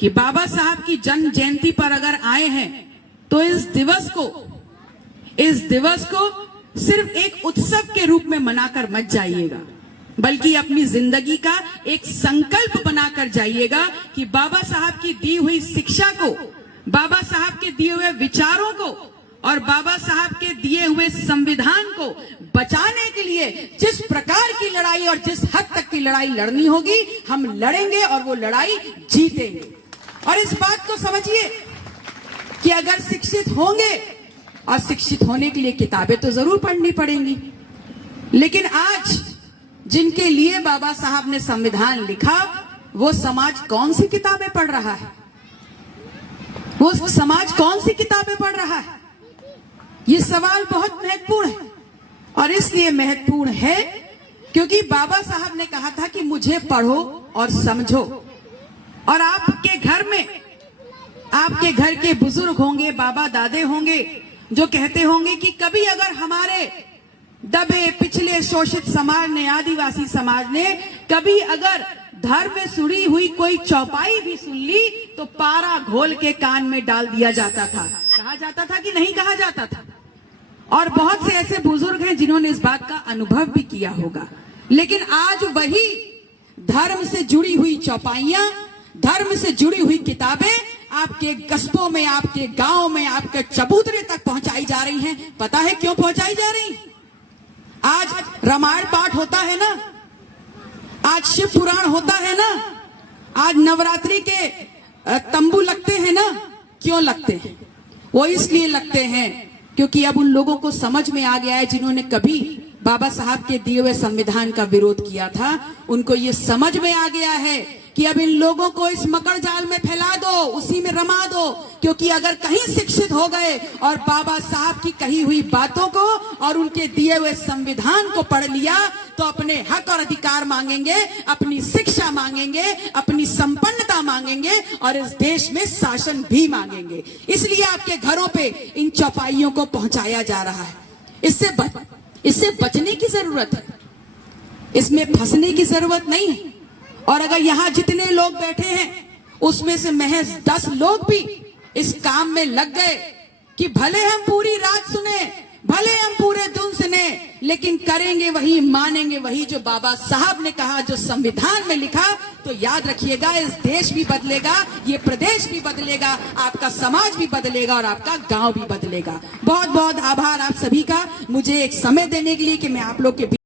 कि बाबा साहब की जन्म जयंती पर अगर आए हैं तो इस दिवस को सिर्फ एक उत्सव के रूप में मनाकर मत जाइएगा, बल्कि अपनी जिंदगी का एक संकल्प बनाकर जाइएगा कि बाबा साहब की दी हुई शिक्षा को, बाबा साहब के दिए हुए विचारों को और बाबा साहब के दिए हुए संविधान को बचाने के लिए जिस प्रकार की लड़ाई और जिस हद तक की लड़ाई लड़नी होगी हम लड़ेंगे और वो लड़ाई जीतेंगे। और इस बात को समझिए कि अगर शिक्षित होंगे, और शिक्षित होने के लिए किताबें तो जरूर पढ़नी पड़ेंगी, लेकिन आज जिनके लिए बाबा साहब ने संविधान लिखा वो समाज कौन सी किताबें पढ़ रहा है? वो समाज कौन सी किताबें पढ़ रहा है? ये सवाल बहुत महत्वपूर्ण है, और इसलिए महत्वपूर्ण है क्योंकि बाबा साहब ने कहा था कि मुझे पढ़ो और समझो। और आपके घर में, आपके घर के बुजुर्ग होंगे, बाबा दादे होंगे जो कहते होंगे कि कभी अगर हमारे दबे पिछले शोषित समाज ने, आदिवासी समाज ने कभी अगर धर्म में सुड़ी हुई कोई चौपाई भी सुन ली तो पारा घोल के कान में डाल दिया जाता था। कहा जाता था कि नहीं कहा जाता था? और बहुत से ऐसे बुजुर्ग हैं जिन्होंने इस बात का अनुभव भी किया होगा। लेकिन आज वही धर्म से जुड़ी हुई चौपाइयां, धर्म से जुड़ी हुई किताबें आपके कस्बों में, आपके गांव में, आपके चबूतरे तक पहुंचाई जा रही हैं। पता है क्यों पहुंचाई जा रही? आज रामायण पाठ होता है ना, आज शिव पुराण होता है ना, आज नवरात्रि के तंबू लगते हैं ना। क्यों लगते हैं? वो इसलिए लगते हैं क्योंकि अब उन लोगों को समझ में आ गया है जिन्होंने कभी बाबा साहब के दिए हुए संविधान का विरोध किया था, उनको ये समझ में आ गया है कि अब इन लोगों को इस मकर जाल में फैला दो, उसी में रमा दो। क्योंकि अगर कहीं शिक्षित हो गए और बाबा साहब की कही हुई बातों को और उनके दिए हुए संविधान को पढ़ लिया तो अपने हक और अधिकार मांगेंगे, अपनी शिक्षा मांगेंगे, अपनी संपन्नता मांगेंगे और इस देश में शासन भी मांगेंगे। इसलिए आपके घरों पे इन चौपाइयों को पहुंचाया जा रहा है। इससे बचने की जरूरत है, इसमें फंसने की जरूरत नहीं है। और अगर यहां जितने लोग बैठे हैं उसमें से महज 10 लोग भी इस काम में लग गए कि भले हम पूरी रात सुने, भले हम पूरे दिन सुने, लेकिन करेंगे वही, मानेंगे वही जो बाबा साहब ने कहा, जो संविधान में लिखा, तो याद रखिएगा इस देश भी बदलेगा, ये प्रदेश भी बदलेगा, आपका समाज भी बदलेगा और आपका गांव भी बदलेगा। बहुत बहुत आभार आप सभी का मुझे एक समय देने के लिए कि मैं आप लोग के